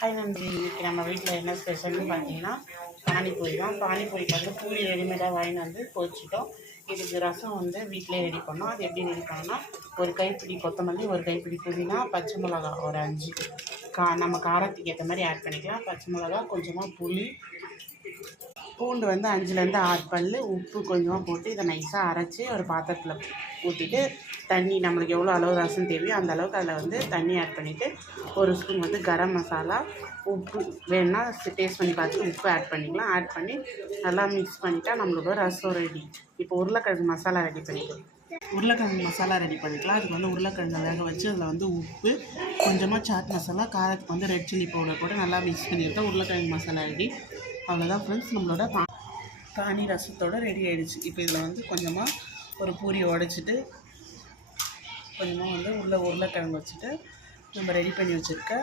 Hi நன்றி. இன்றைக்கி நம்ம வீட்டில் என்ன ஸ்பெஷல்னு பார்த்தீங்கன்னா பானிபூரி தான். பானிபூரிக்கு வந்து பூரி ரெடிமேடாக வாங்கிட்டு வந்து பொரிச்சிட்டோம். இதுக்கு ரசம் வந்து வீட்டிலே ரெடி பண்ணோம். அது எப்படி ரெடி பண்ணோன்னா, ஒரு கைப்பிடி கொத்தமல்லி, ஒரு கைப்பிடி புதினா, பச்சை மிளகா ஒரு 5 நம்ம காரத்துக்கு ஏற்ற மாதிரி ஆட் பண்ணிக்கலாம். பச்சை மிளகா, கொஞ்சமாக புளி, பூண்டு வந்து 5லேருந்து 6 பல், உப்பு கொஞ்சமாக போட்டு இதை நைஸாக அரைச்சி ஒரு பாத்திரத்தில் ஊற்றிட்டு, தண்ணி நம்மளுக்கு எவ்வளோ அளவு ரசம் தேவையோ அந்த அளவுக்கு அதில் வந்து தண்ணி ஆட் பண்ணிவிட்டு, ஒரு ஸ்பூன் வந்து கரம் மசாலா, உப்பு வேணுன்னா டேஸ்ட் பண்ணி பார்த்துட்டு உப்பு ஆட் பண்ணிக்கலாம். ஆட் பண்ணி நல்லா மிக்ஸ் பண்ணிட்டா நம்மளோட ரசம் ரெடி. இப்போ உருளைக்கிழங்கு மசாலா ரெடி பண்ணிக்கலாம். உருளைக்கிழங்கு மசாலா ரெடி பண்ணிக்கலாம். அதுக்கு வந்து உருளைக்கிழங்கு வேக வச்சு அதில் வந்து உப்பு, கொஞ்சமாக சாட் மசாலா, காரத்துக்கு வந்து ரெட் சில்லி பவுடர் போட்டு நல்லா மிக்ஸ் பண்ணிவிட்டா உருளைக்கிழங்கு மசாலா ரெடி. அவ்வளோதான் ஃப்ரெண்ட்ஸ், நம்மளோட பானி ரசத்தோடு ரெடி ஆகிடுச்சு. இப்போ இதில் வந்து கொஞ்சமாக ஒரு பூரி உடைச்சிட்டு, கொஞ்சமாக வந்து உருளைக்கிழங்கு வச்சுட்டு நம்ம ரெடி பண்ணி வச்சுருக்க